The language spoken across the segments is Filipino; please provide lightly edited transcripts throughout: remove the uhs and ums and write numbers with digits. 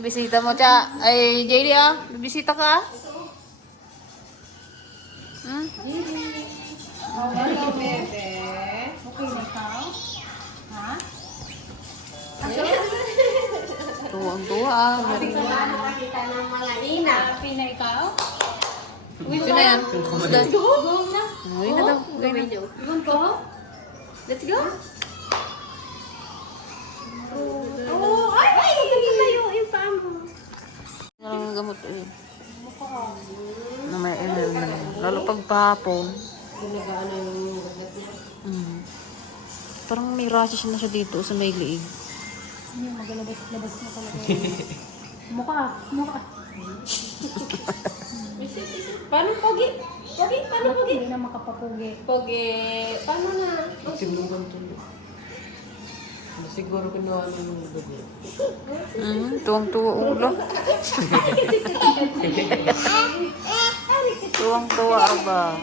Bisita mo, Cha. Ay, JD, ah. Bisita ka, ah. Hmm? Oh, hello, bebe. Okay na ikaw? Ha? Tuwang-tuwa, ah. Nakakita ng mga ina. Happy na ikaw? Sino yan? Let's go. Go na. Uy na daw. Uy na. You want go? Let's go. Oh, ay! Galing na yung paa mo. Ang gamot, eh. Na may naman. Lalo pag pahapon. Ginagaan na yung Parang may rashes na siya dito sa may liig. magalabas-labas na talaga. Mukha. Paano pogi? Pogi? Paano pogi? Hindi na makapapogi. Pogi. Paano na? Sinugan to. Siguro kinuha na yung gabi. Tuwang-tuwa ulo. Tuwang-tuwa ba?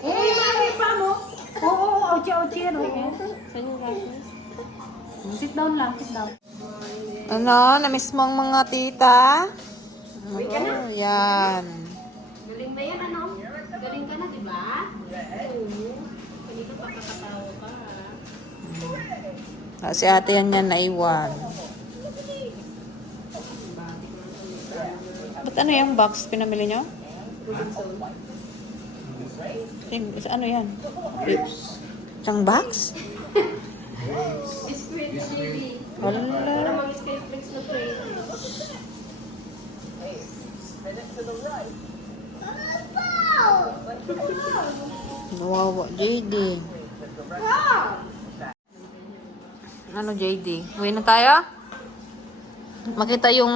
Uy, mami pa mo? Oo, ouchi, ano? Saan yung glasses? Sit down lang, sit down. Ano? Na-miss mo ang mga tita? Oh, yan. Galing ba yan, ano? Galing ka na, di ba? Oo. Kanina pa kakatawa ka, ha? Si ate yan naiwan. Ba't ano yung box pinamili nyo? Ano yan? Isang box? Squid chili. Wala. Para mag-escape flex na plate. Nawawa, JD. Ano, JD? Uwi na tayo? Makita yung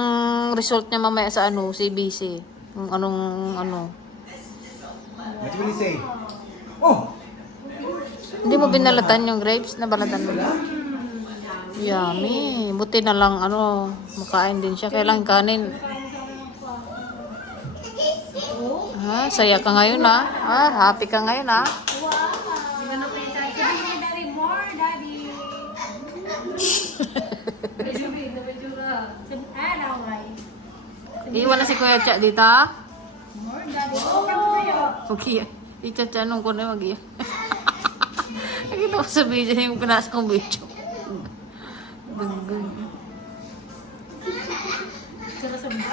result niya mamaya sa ano, CBC. Yung ano. What will you say? Oh! Hindi mo binalatan yung grapes? Nabalatan mo na? Yummy. Buti na lang, makain din siya. Kailangan kanin. Ha? Saya ka ngayon, ha? Happy ka ngayon, ha? Hindi ka na pwede. Daddy, more, daddy. Medyo na. Iwan na si Kuya Cha dito, ha? More, daddy. Oh, Okay. Icha-chanong ko na mag-iya. Nakita ko sa video yung pinasa kong video.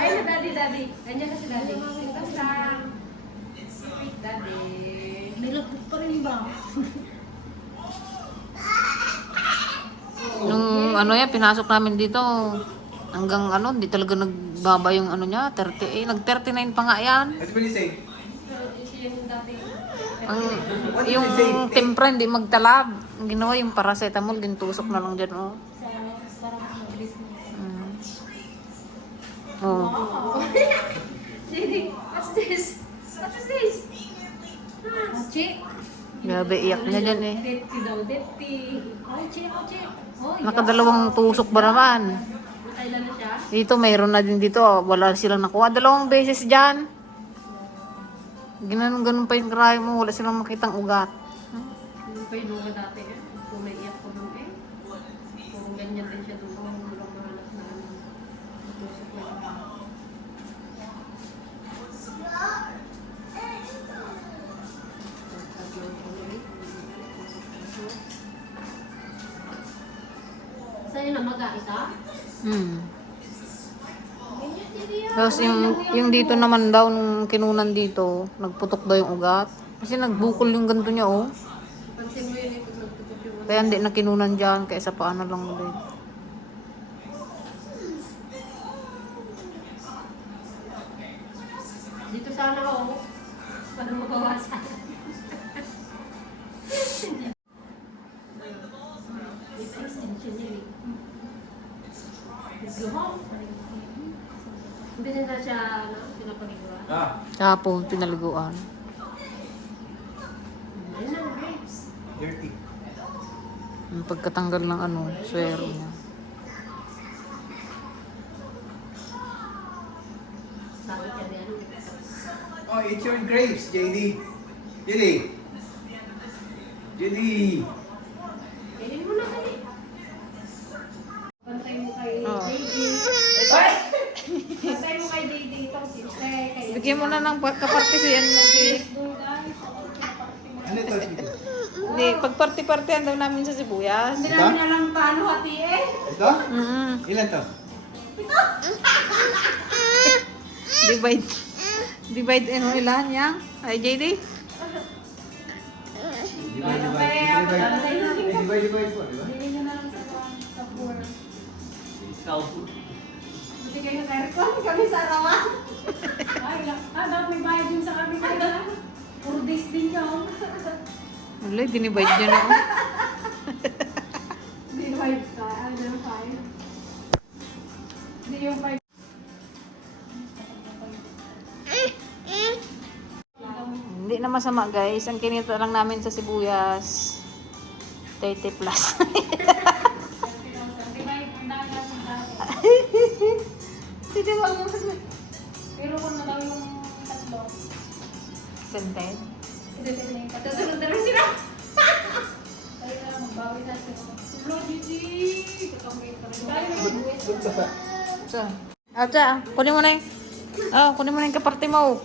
ay na, daddy. Andiyan na si daddy. Ito lang. Daddy. Nilapot pa rin ba? Nung yan, pinasok namin dito. Hanggang hindi talaga nagbaba yung niya, 30. Nag-39 pa nga yan. What will you say? Yung tempra hindi magtalab. Ang ginawa yung paracetamol, gintusok na lang dyan, oh. Parang mabilis na. Oh. Daddy, what's this? What is this? Oche. Grabe, iyak niya dyan, eh. Detti daw, detti. Oche. Oh, Nakadalawang tusok ba naman? nakailan na siya? Dito, mayroon na din dito. Wala silang nakuha. 2 beses dyan. Ganun pa yung cry mo. Wala silang makitang ugat. Hindi pa yung luha dati eh. Kung may iyak ko doon eh. Kung ganyan din siya doon. Kung walang mahanap na tusok na lang. Sa'yo na mag-aita? Tapos yung dito naman daw, nung kinunan dito, nagputok daw yung ugat. Kasi nagbukol yung ganito niya, oh. Pansin mo yun eh. Pag nagtutok yung Kaya hindi na kinunan dyan, kaya sa paano lang ulit. dito sana ako. Para mabawasan. Ito extension yun eh. Let's go home. Hindi na siya pinapaliguan. Kahapon, pinaliguan. Ayun na, grapes. Dirty. Yung pagkatanggal ng swero niya. Sabi niya, ano? Oh, it's your grapes, JD. Jelly! Jelly! Kainin mo na kali. Pantay mo kay Oh. JD. Pantay mo kay JD. Itong siste. Bigyan mo na ng kapartisiyan na si... Ano ito? Ito? Hindi, pagparti-partihan daw namin sa sibuyas. Hindi namin alam paano hatiin. Ito? Mm-mm. Ilan to? Divide. Divide and ilan yan? Ay, JD? Divide po, di ba? Bigyan nyo na lang sa four. Bigyan nyo sa aircon. Kami sa arawan. Ay, dapat may bayad yun sa kami. 4 days din yun. Wala, dinivide niya na. Oh. Hindi yung 5 ka. Ano yung 5? Hindi yung 5. Hindi na masama guys. Ang kinita lang namin sa sibuyas, 30 plus. Hindi ba mo? Pero kung na lang yung tatlo. Sented. Patusunod na rin sila. Tayo na lang magbawi na sila. Hello, Gigi! Kakamit ka rin. Tayo na mag-uwi. So, Acha, kunin mo na yung... kunin mo na yung kaparte mo.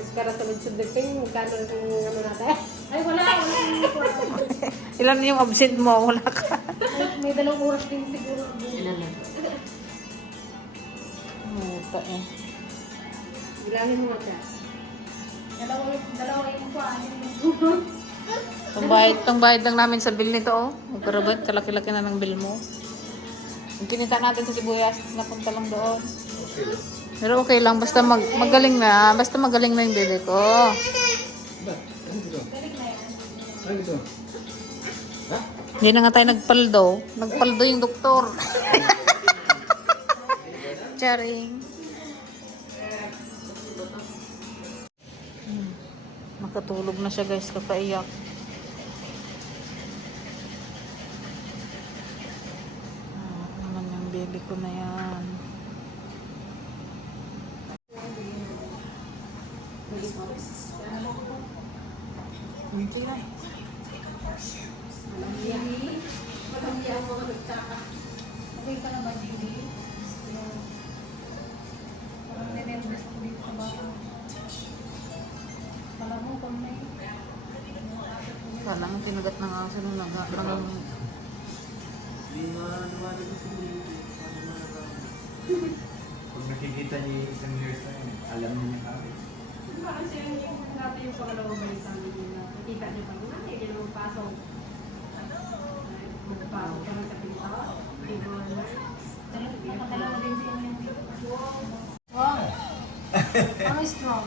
Pagkara sa midsubdiping, magkano yung ano natin? Ay, wala. Ilan yung absent mo? Wala ka. May 2 oras din siguro. Ilan na? Muta eh. Bilangin mo nga siya. Dalawa yung kuhaan. Itong bayad lang namin sa bill nito, oh. Magkarabat, kalaki-laki na ng bill mo. Yung kinita natin sa sibuyas, napunta lang doon. Pero okay lang, basta magaling na. Basta magaling na yung bebe ko. Ba? Ano ito? Ano ito? Ha? Hindi na nga tayo nagpaldo. Nagpaldo yung doktor. Charing. Makatulog na siya guys, kakaiyak. Naman yung baby ko na yan. Okay lang. Okay ka na ba, Gigi? Parang ninervous ko dito sa bata. Pala mo, kung may... Parang tinagat ng aso nung nagang... Pag nakikita niyo yung isang nurse na yun, alam niyo yung kami. Di ba kasi yung dati yung pangalawang balik sa amin na nakita niyo pa na, hindi na magpasok. Magpasok ka ng kapita. Nakadalawa din siya yung wow! Ano strong?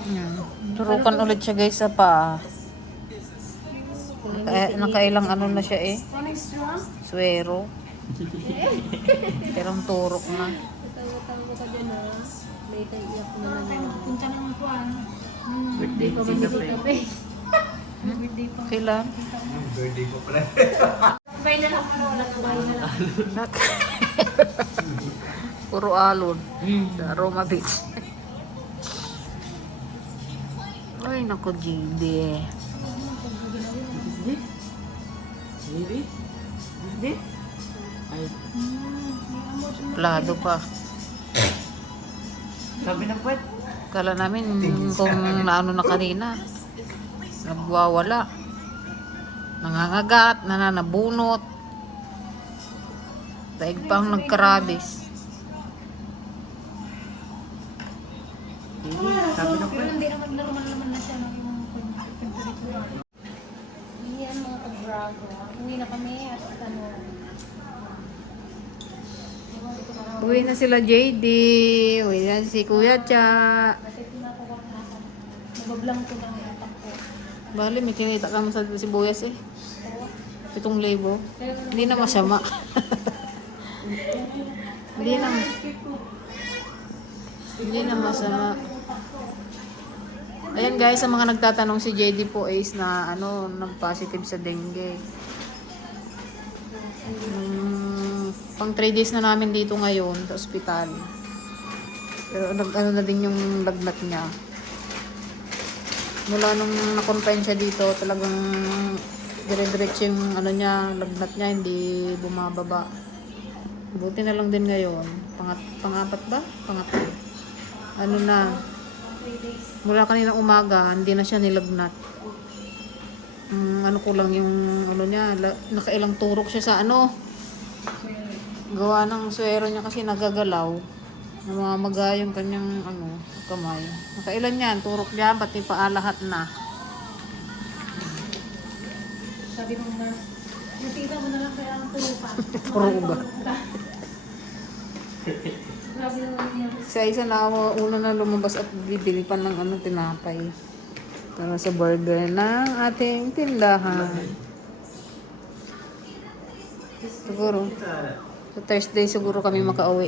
Turukan ulit siya guys sa paa. Nakailang ano na siya eh. Ano strong? Swero. Pero ang turok na. Tago ka dyan ha. May iyak mo na naman. Punta naman po ano. Birthday pa ba ni Tita Pay? Birthday pa. Kailan? Birthday ko pala. Bay na lang ano. Nakabay na lang. Puro alon. Sa Roma Beach. Ay, naku, GD. Plado pa. Sabi ng puwet. Kala namin kung naano na kanina. Nagwawala. Nangangagat, nananabunot. Daig pang nagkarabis. Sabi ng Pero puwet. hindi naman naman na siya ng yung temperature. Iyan mga ka-drago. Uwi na kami at ano. Uwi na sila JD. Uwi na si Kuya Cha. Kasi pinapawag na ako. Nabablang ko ng utak ko. Bali, may kinita ka mo sa sibuyas eh. Oo. 7,000. Hindi na masama. Hindi na. Hindi na masama. Ayan guys, sa mga nagtatanong, si JD po is na ano, nag-positive sa dengue. Pang 3 days na namin dito ngayon sa ospital. Pero ano na din yung lagnat niya. Mula nung na-confine siya dito, talagang dire-diretso yung ano niya, lagnat niya, hindi bumababa. Buti na lang din ngayon. Pang-apat ba? Pangatlo. Ano na, mula kaninang umaga, hindi na siya nilagnat. Ano ko lang yung ano niya, nakailang turok siya sa ano. Gawa ng swero niya kasi nagagalaw. Namamaga yung kanyang ano, kamay. Nakailan yan, turok niya, pati paa lahat na. Sabi ng nurse, nakita mo na lang kaya ang turupan. Turupa. Grabe naman yung nurse. Sa isa na una na lumabas at bibili pa ng ano, tinapay. Para sa burger ng ating tindahan. Siguro. Sa Thursday siguro kami makauwi.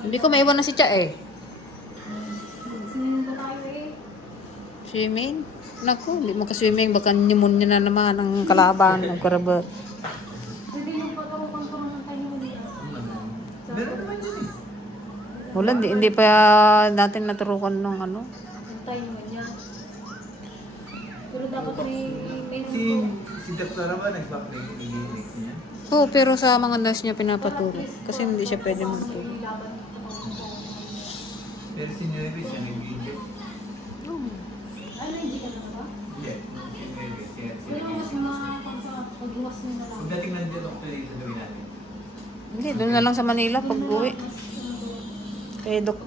Hindi ko maiwan na si Cha eh. Sinin ba tayo eh? Swimming? Naku, hindi mo ka-swimming. Baka pneumonia na naman ang kalaban. Nagkarabat. Pwede yung pagkarupan ko naman tayo mo niya. Meron naman yun eh. Wala, hindi pa natin naturukan ng ano. Ang tayo mo niya. Pero dapat may Si Dr. ba nagpa-clinic niya? Oo, pero sa mga nurse niya pinapaturo. Kasi hindi siya pwede magturo. Pero si Nevis siya nag-video. Ano, hindi ka na ba? Yeah, si Nevis. Pero mas makapagluwas mo na lang. Kung dating nandiyan ako, pwede ito gawin natin. Hindi, doon na lang sa Manila pag uwi. Kay Doc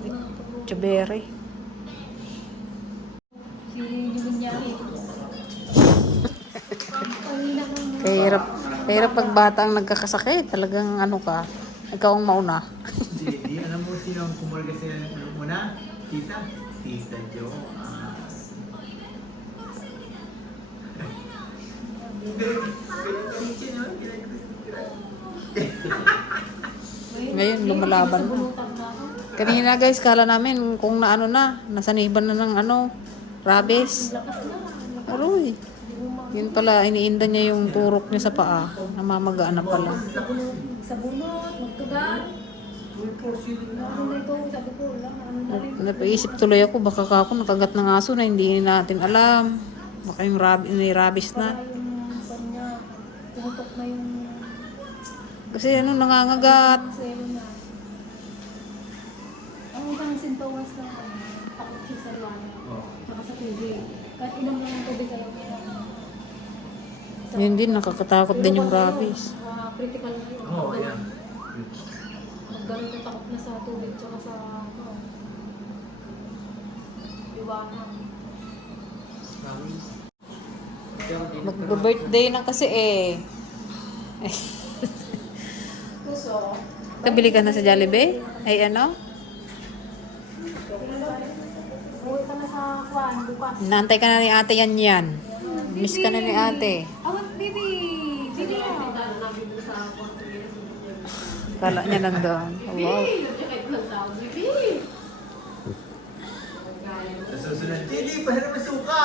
Chabere. Si Luminyari. Kahirap pag bata ang nagkakasakit. Talagang ano ka, ikaw ang mauna. Di alam mo sino ang kumulga sila muna? Tita? Tita Jo. Ngayon, lumalaban na. Kanina guys, kala namin kung naano na, nasaniban na ng ano, rabies. Aroy. Yun pala, iniinda niya yung turok niya sa paa. Namamagaan na pala. Sa bunot, magtugan. Ano na ito, sabi ko, wala, ano na rin. Napaisip tuloy ako, baka ako nakagat ng aso na hindi natin alam. Baka yung rabies na. Para yung kanya, tumutok na yung Kasi ano, nangangagat. selo na. Ang isang sintomas ng takot siya sa liwanag. Tsaka sa tubig. Kahit inom lang ang tubig alam mo. Yun din, nakakatakot din yung rabies. Critical na yun. Oo, yan. Magganong na takot na sa tubig tsaka sa liwanag. Mag-birthday na kasi eh. Puso. Kabili ka na sa Jollibee? Ay ano? Uwi ka na sa kwan, bukas. Inaantay ka na ni ate yan. Miss ka na ni ate. Awag, baby! Baby! Kala niya nandoon. Wow. Sa susunod, Chili, pahiram ang suka!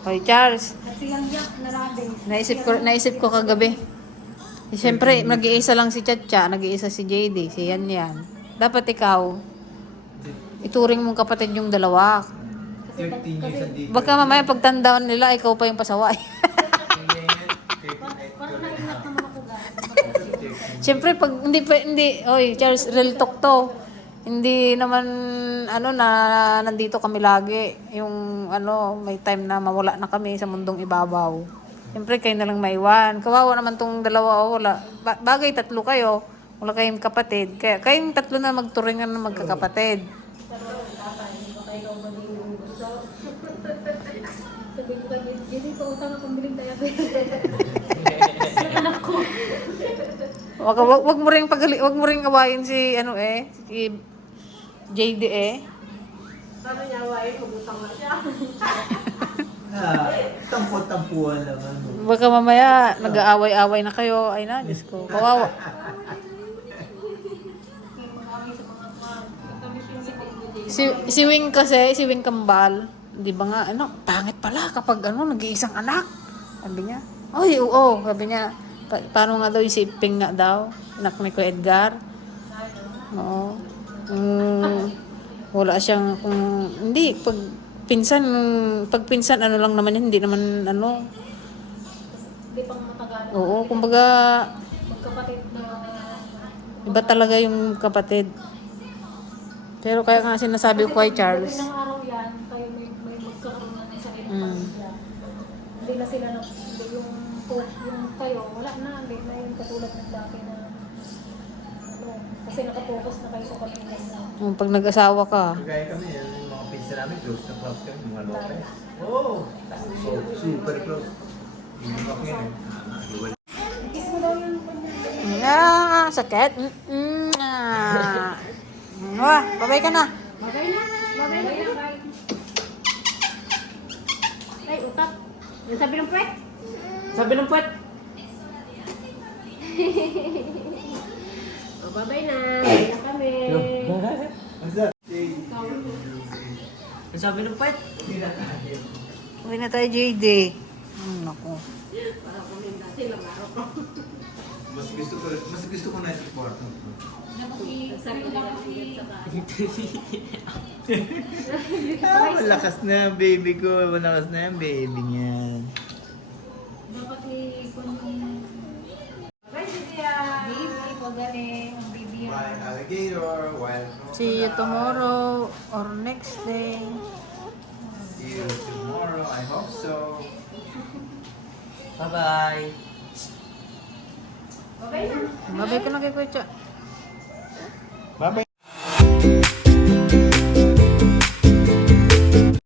Hoy Charles, Kasi yung yak na rabbing. naisip ko kagabi. Siyempre, nag-iisa lang si Chacha, nag-iisa si JD, si Yan. Dapat ikaw, ituring mong kapatid yung dalawa. 13 years ang dito. Baka mamaya pagtandaan nila, ikaw pa yung pasaway. Parang naingat naman ako guys. Siyempre, pag hindi, oy, Charles, real talk to. Hindi naman, nandito kami lagi. Yung, may time na mawala na kami sa mundong ibabaw. Siyempre, kayo na lang maiwan. Kawawa naman tong dalawa, wala. Bagay, tatlo kayo. Wala kayong kapatid. Kaya, kayong tatlo na magturingan na magkakapatid. Sabi ko kanya, hindi pa utang akong biling tayo. Anak ko. Wag mo ring awayin si si JD Paano niya awayin? Magutang na siya. Tampo-tampuan naman. Baka mamaya nag-aaway-away na kayo. Ay na, Diyos ko. Kawawa. Si Wing kasi, si Wing Kambal. di ba nga, pangit pala kapag nag-iisang anak. Sabi niya, ay, oo, sabi niya, paano nga daw yung si Ping nga daw, anak ni Kuya Edgar. Oo. Wala siyang, hindi, pag pinsan, lang naman yan, hindi naman, Hindi pang matagal. oo, kumbaga, Magkapatid na iba talaga yung kapatid. Pero kaya nga sinasabi ko kay Charles, ng araw yan, kayo may magkakaroon na ng sarili ng Mm. pamilya. Hindi na sila hindi yung kayo, wala na, hindi na yung katulad ng dati na kasi nakapokus na kayo sa pamilya na. pag nag-asawa ka, Kagaya kami, yung mga pinsan namin, close na close kami, mga Lopez. Oo! So, super close. Yung mga yan eh. Kiss mo daw yung sakit. Babay ka na. Bagay na. Bagay na. Ay, utak. Yung sabi ng puwet. Sabi ng puwet. Babay na. Babay na kami. What's up? Sabi ng puwet. Uwi na tayo, JD. Naku. Para kami dati lang araw ko. Mas gusto ko na yung kwarto. Sabi ko lang ako sa Malakas na baby ko. Malakas na yung baby niyan. dapat Bye, Lydia. Baby, pagaling. Ang baby yan. Wild alligator, wild crocodile. See you tomorrow or next day. See you tomorrow. I hope so. Bye-bye. Babay na. Babay ka na kay Kuya Cha.